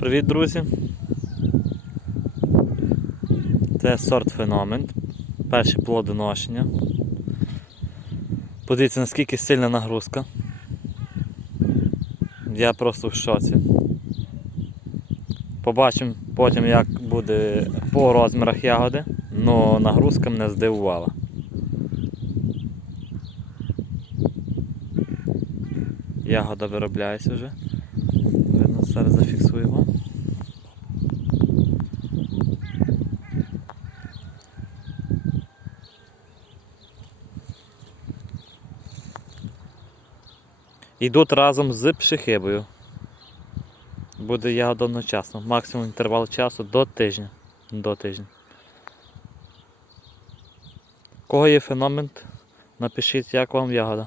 Привіт, друзі! Це сорт феномен. Перше плодоношення. Подивіться, наскільки сильна нагрузка. Я просто в шоці. Побачимо потім, як буде по розмірах ягоди, але нагрузка мене здивувала. Ягода виробляється вже. Зараз зафіксую Йдуть разом з пшехибою. Буде ягода одночасно. Максимум інтервал часу до тижня. До тижня. Кого є феномен? Напишіть, як вам ягода.